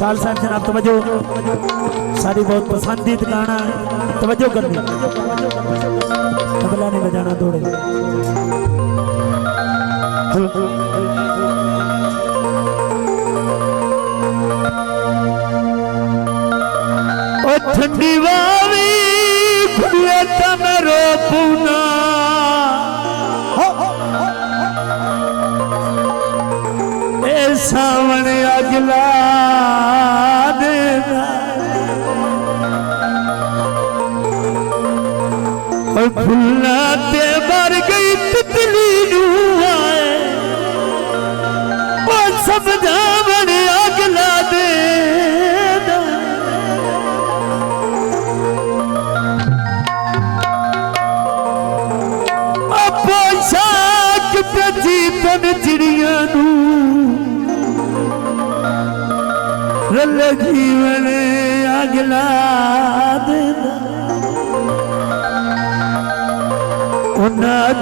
खुशहाल साहब जनाब तवज्जो, सारी बहुत पसंदीदा गाना है, तवज्जो करनी, तबला नहीं बजाना दौड़े। ओ ठंडी वावी खुले तन रोपुना, ए सावन अगला देना, और फुल्ला ते मर गई तितली आए, और सब जावन अगला देना। पोशाक पे जीतन चिड़िया रल जीवन अगला देना,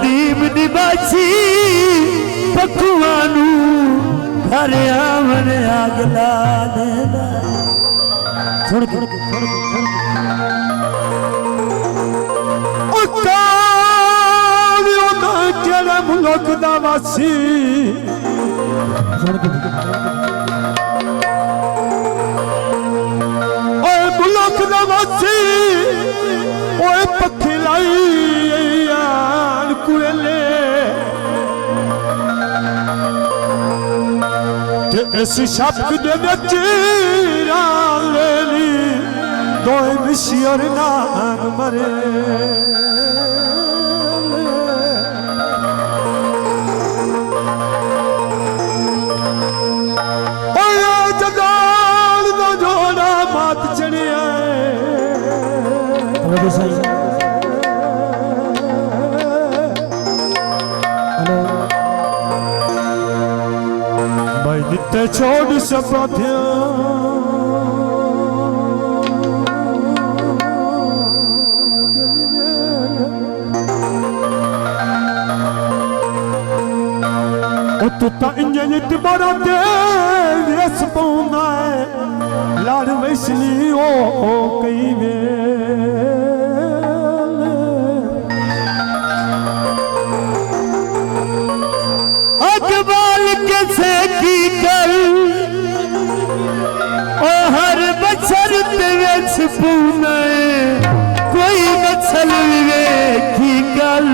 दीप निवासी पखुआनू घर आवन अगला देना। छोड़ के मुल्क दा वासी ओए मुल्क दा वासी ओए पखी लाई आन कुएले ते इस शब्द दे विच रालेली दोए मिशियर नान मरे। भाई जिते छोड़ सब तुता इंजन बड़ा देस पौना है लाड़ वैसली ओ कई में अकबाल कैसे की कर ओ हर बचर तेवेस पूना कोई मसल की कर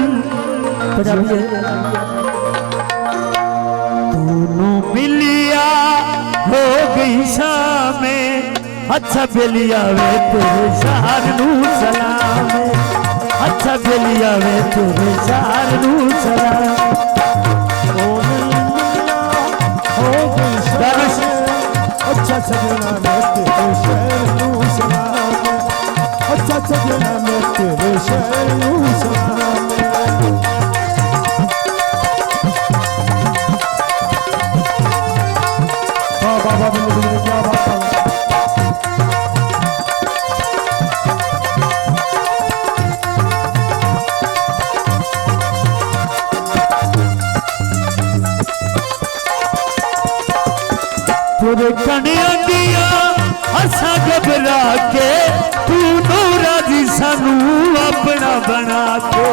दोनों मिलिया हो गई शामे अच्छा बेलिया वे तेरे शहर नू सलाम, अच्छा बेलिया वे तेरे शहर नू सलाम। अच्छा सजना मैं तेरे शहर नू सलाम, अच्छा सजना मैं तेरे शहर नू सलाम। बाबा बिल्कुल क्या बात है। तेरे कनिया दिया असा घबरा के तू नूरा दी सानू अपना बना के,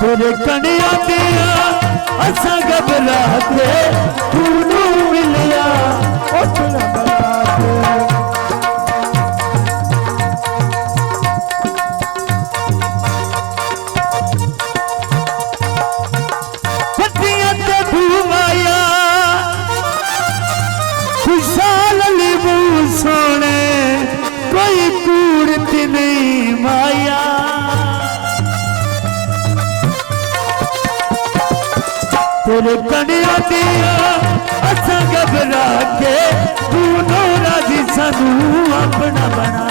तेरे कनिया दिया असा घबरा के तू नू मिलिया अपना बना के। सोने कोई कूड़ती नहीं माया, तेरे कनिया दिया असा घबरा के तू नूरा दी सानू अपना बना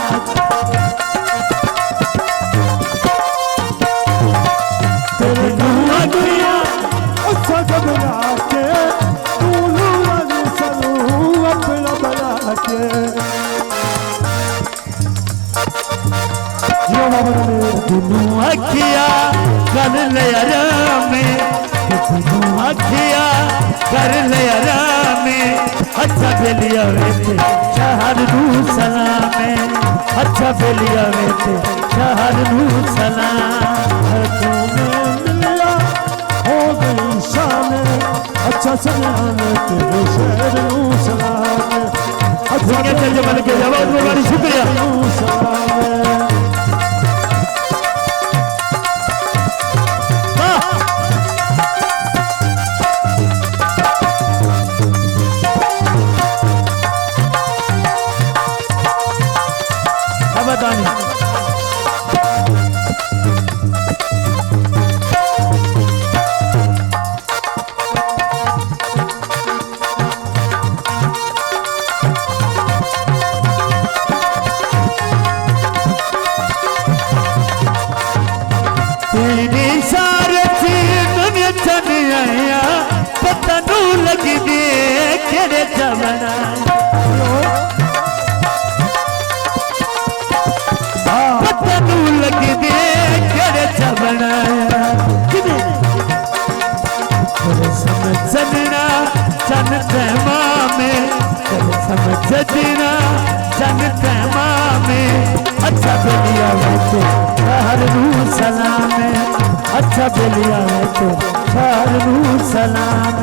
तेरे नूरा दिया असा घबरा के तू नूरा दी सानू अपना बना के। दुनू अखिया कर ले में अखिया कर ले आराम अच्छा बेलिया वेते शहर नू सलाम अच्छा बेलिया वेते शहर नू सलाम हो गई शाम अच्छा सजना में तेरे शहर नू सलाम अच्छा चल बन के जवाब बड़ी शुक्रिया समझना चन तैमा में समझना चन तैमा में अच्छा बेलिया वेते शहर नू सलाम अच्छा बेलिया वेते शहर नू सलाम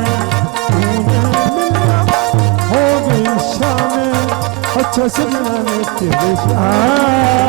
हो गई शाम अच्छा सजना में तेरे शहर